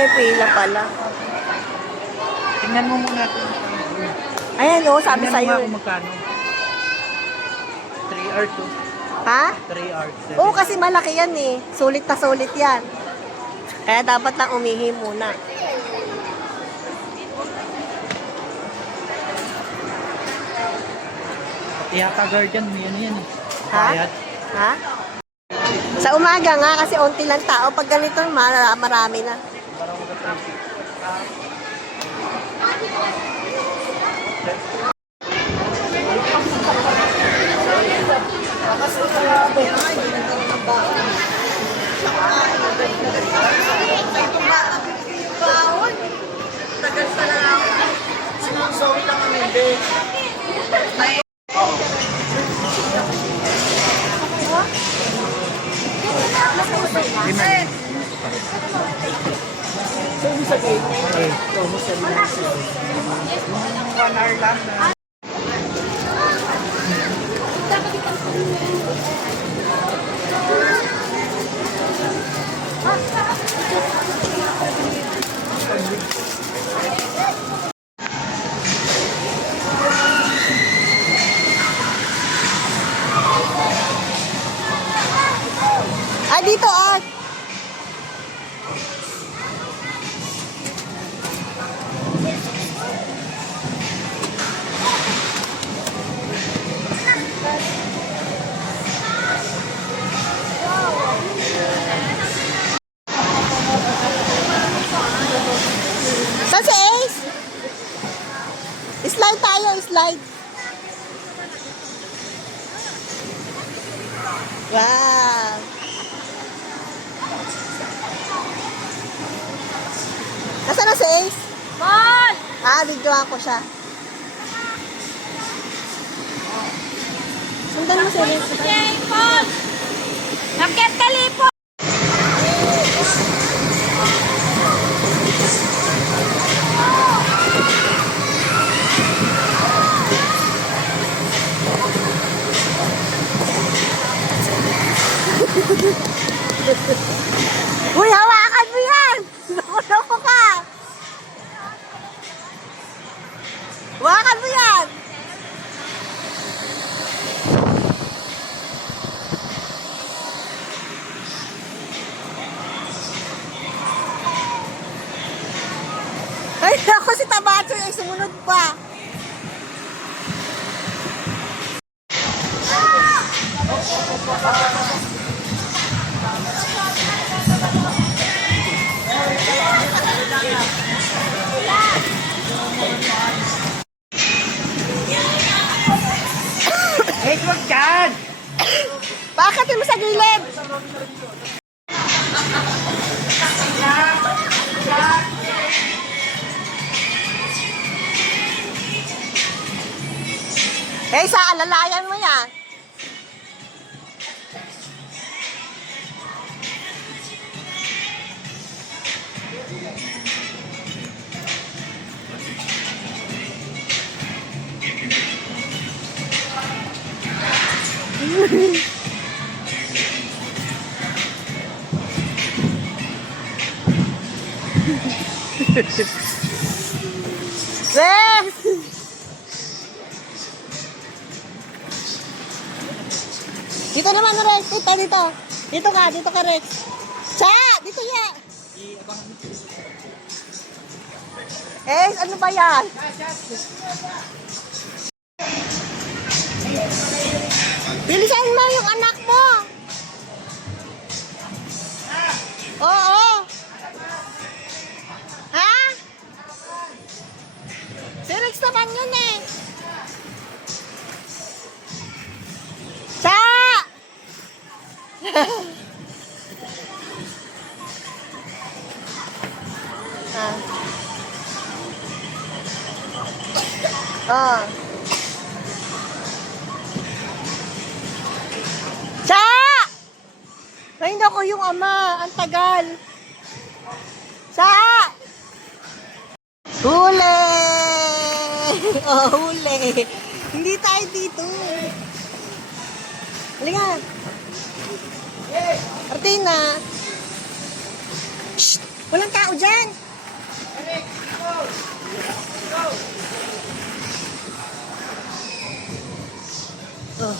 may pila pala. Tingnan mo muna ito. Ayan o, sabi Tingnan sa'yo. mo nga kung magkano. 3R to. Ha? 3R. Oo, kasi malaki yan eh. Sulit na sulit yan. Kaya dapat lang umihi muna. Yata guardian mo yan eh. Ha? Bayad. Ha? Sa umaga nga, kasi onti lang tao. Pag ganito, marami na. Para mag-traffic. Tagal pa lang ako. Sinusawi lang ang hindi. So, ibig sabihin, Ito, musabi lang siya. 1 hour lang na. dito, Art. Saan si Ace? Slide tayo, slide. Wow. Nasaan na si Ace? Paul! Videoan ko siya. Sundan mo si Ace. Jay, Paul! Bakit kalipo? Uy, hawakan mo yan! Loko ka! Hawakan mo yan! Ay, ako si Tabacho ay sumunod pa. Hey, wag dyan! Bakit mo sa gilid? Eh, sa alalayan mo yan. Rex! Dito naman, Rex. Dito. Dito ka, Rex. Sa! Dito ya! Eh, ano ba yan? Bilisan mo yung anak mo! Oo! Ha? Si Rex naman yun eh! Sa! Oh. Sa! Ay, naku, yung ama. Ang tagal. Sa! Huli! Oh, huli. Hindi tayo dito. Halika. Artina. Shh! Walang tao dyan. Oh.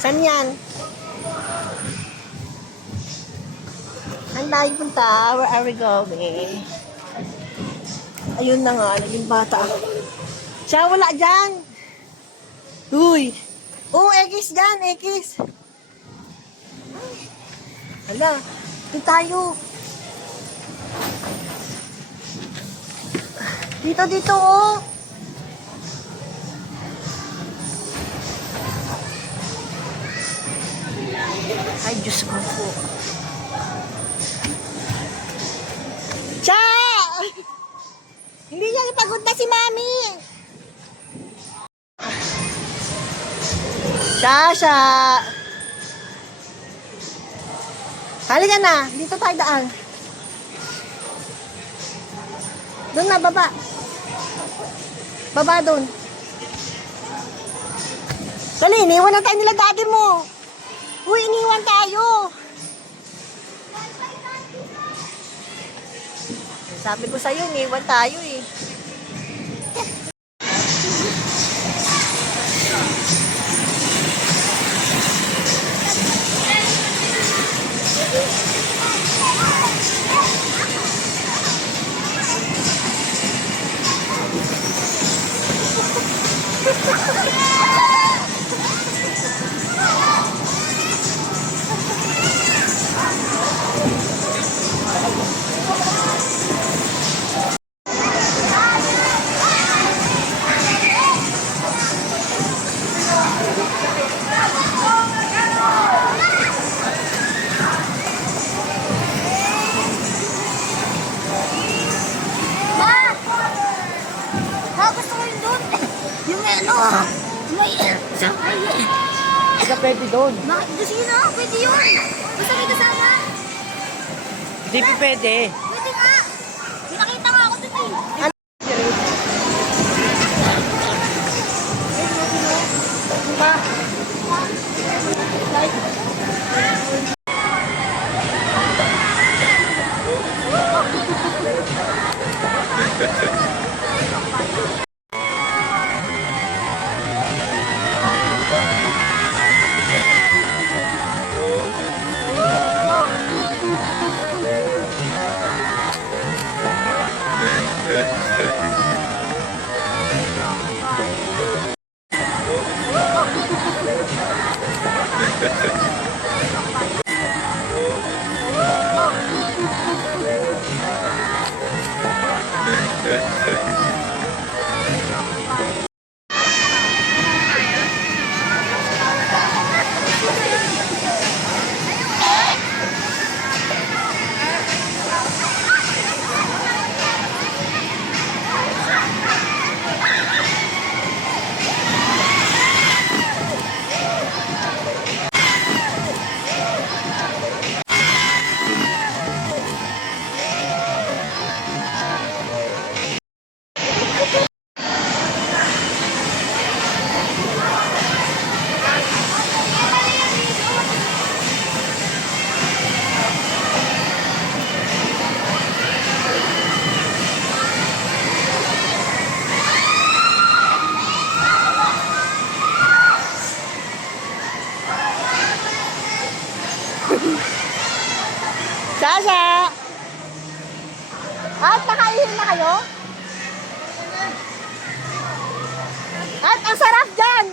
Saan yan? Saan tayo punta? Where are we going? Ayun na nga, naging bata ako. Siya, wala dyan. Uy. Oh, X dyan, X. Hala, dito tayo. Dito, oh. Ay, Diyos ko po. Cha! Hindi niya ipagod na si Mami. Sasha! Halika na, dito tayo daan. Doon na, baba. Baba doon. Dali, iniwan na tayo nila daddy mo. Uy, iniwan tayo. Sabi ko sa'yo, iniwan tayo eh. Ma! Ma, gusto ko yun doon. Yung ano, may... Hindi ka pwede doon. Ma, sige na, pwede yun. Gusto may kasama. Hindi pa pwede. Pwede nga. May nakita nga ako doon eh. Sasha! At nakaihin na kayo? At ang sarap dyan!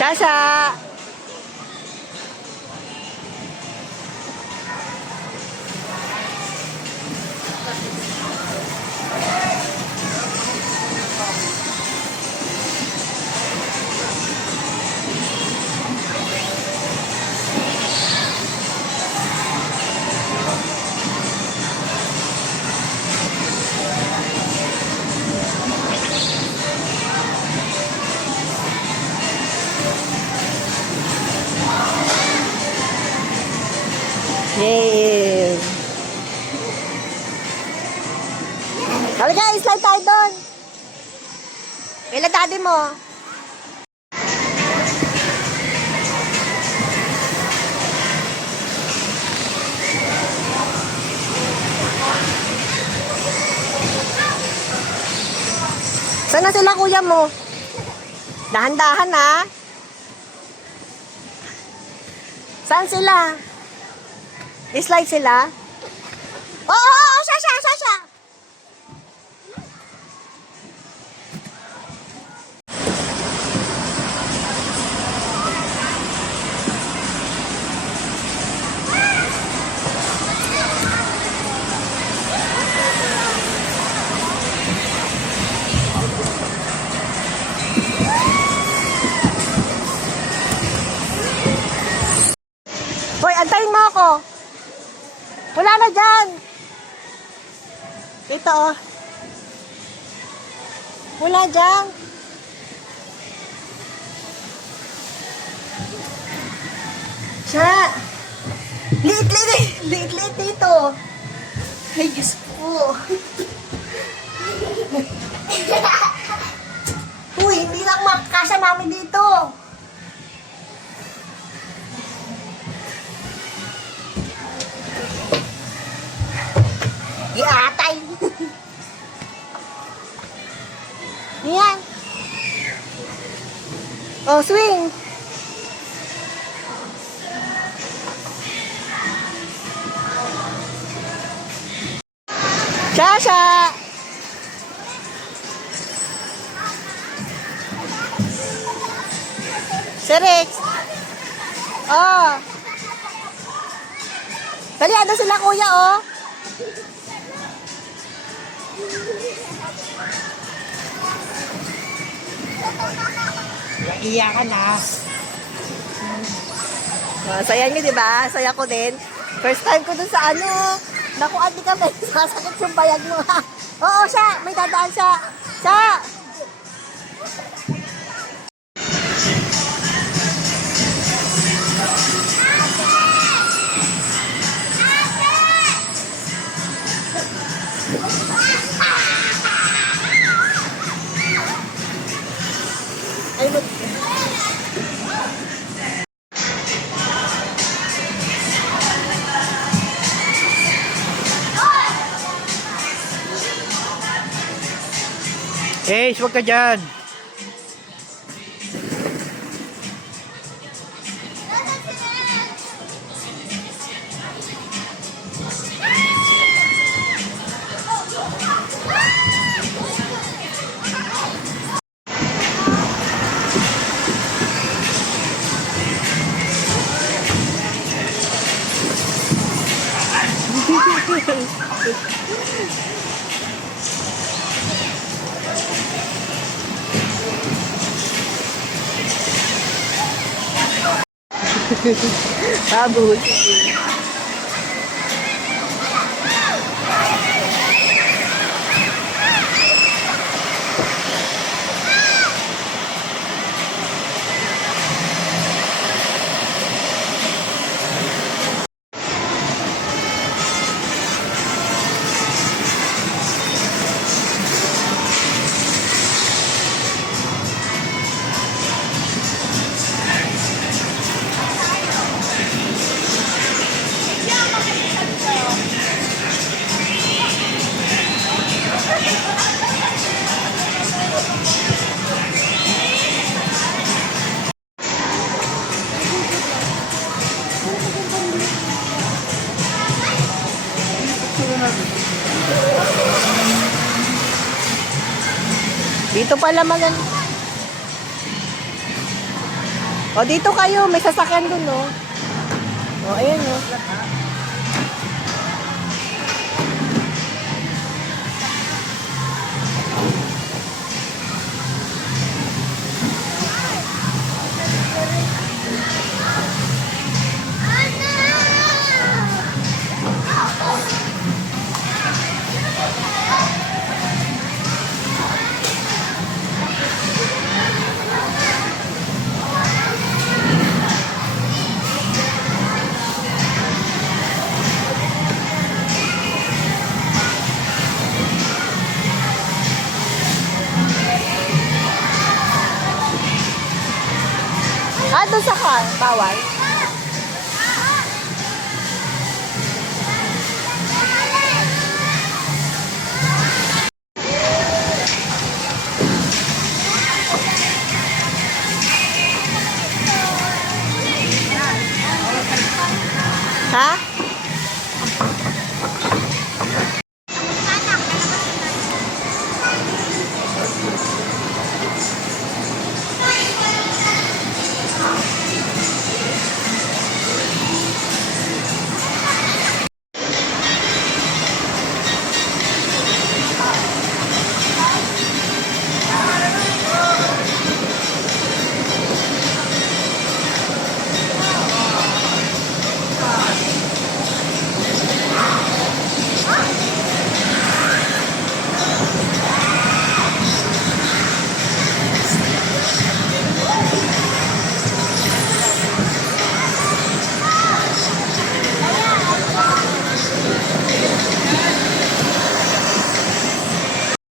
Sasha! Babe. Halika, slide tayo doon. Kailan daddy mo? Saan na sila kuya mo? Dahan-dahan ha. Saan sila? Slide sila? Oo, Sasha. Hoy, antayin mo ako. Wala na dyan. Ito oh. Wala dyan. Siya. Liit dito. Ay, Diyos ko. Uy, hindi lang makakasya namin dito. Iatay. Yan. Oh, swing. Sasha. Rex. Oh. Dali, ano sila kuya, oh. Iyakan na. Saya nyo, di ba? Saya ko din. First time ko dun sa ano. Naku, adi ka, may sasakit yung bayag mo, ha? Oo, siya. May dadaan siya. Siya. Ay, Huwag ka dyan. Habol. Dito pala magan. O, dito kayo. May sasakyan dun, no? O, ayan, no? bawal.